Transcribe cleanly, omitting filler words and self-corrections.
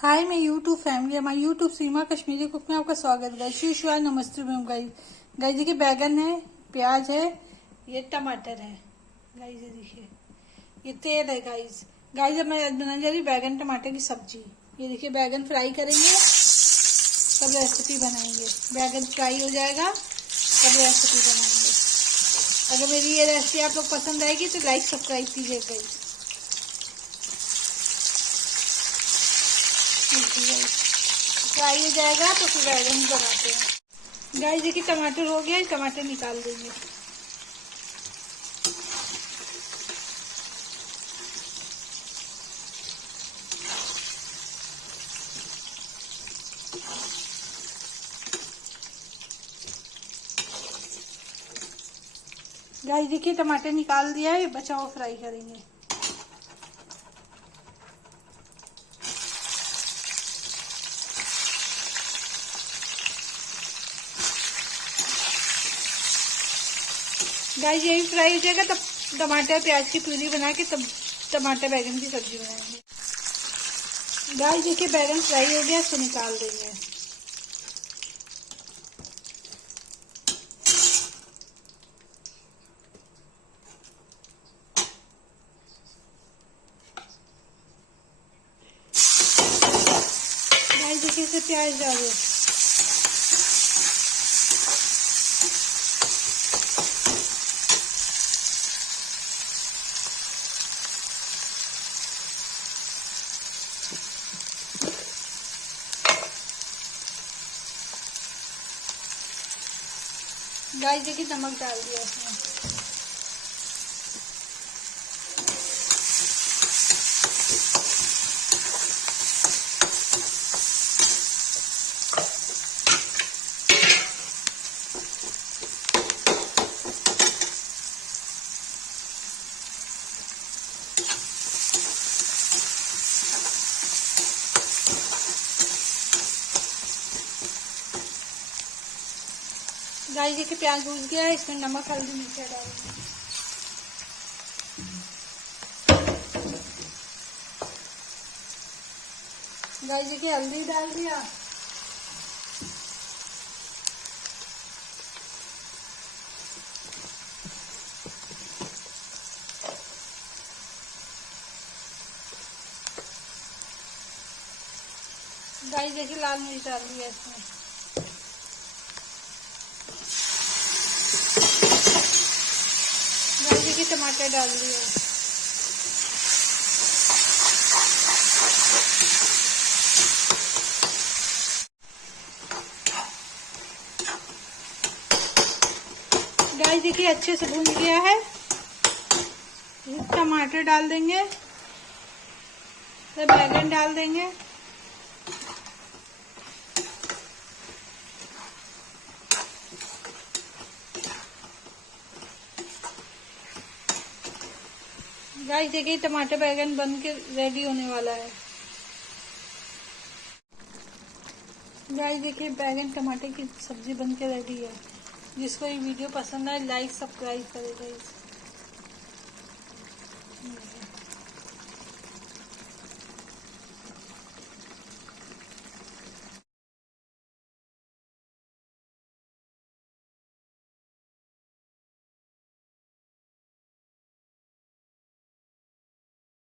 हाय, मैं YouTube family, हमारी YouTube सीमा Kashmiri cook में आपका स्वागत है। शिवाय नमस्ते मैम। गाइस देखिए, बैगन है, प्याज है, ये टमाटर है। गाइस ये देखिए, ये तेल है। गाइस अब मैं बनाने जा रही हूँ बैगन टमाटर की सब्जी। ये देखिए, बैगन फ्राई करेंगे तब रेसिपी बनाएंगे। बैगन फ्राई हो जाएगा तब रेसिपी बनाएंगे। अगर मेरी ये रेसिपी आप लोग पसंद आएगी तो लाइक सब्सक्राइब कीजिएगा। फ्राई हो जाएगा तो फिर बैगन बनाते हैं। गाइस देखिए, टमाटर हो गया, टमाटर निकाल देंगे। गाइस देखिए, टमाटर निकाल दिया है, बचा हुआ फ्राई करेंगे। गाइस ये भी फ्राई हो जाएगा तब टमाटर प्याज की प्यूरी बना के तब टमाटर बैगन की सब्जी बनाएंगे। गाइस देखिए, बैगन फ्राई हो गया, इसको निकाल देंगे। गाइस देखिए, इसे प्याज डालो। गाइस देखिए, नमक डाल दिया इसमें। गाइस देखिए, प्याज भून गया है, इसमें नमक हल्दी मिर्चा डालेंगे। गाइस देखिए, हल्दी डाल दिया। गाइस देखिए, लाल मिर्च डाल दिया इसमें। गाइस देखिए, टमाटर डाल दिया। गाइस देखिए, अच्छे से भून गया है। टमाटर डाल देंगे, फिर बैगन डाल देंगे। गाइस देखिए, टमाटर बैगन बन के रेडी होने वाला है। गाइस देखिए, बैगन टमाटर की सब्जी बन के रेडी है। जिसको ये वीडियो पसंद आए लाइक सब्सक्राइब करें गाइस।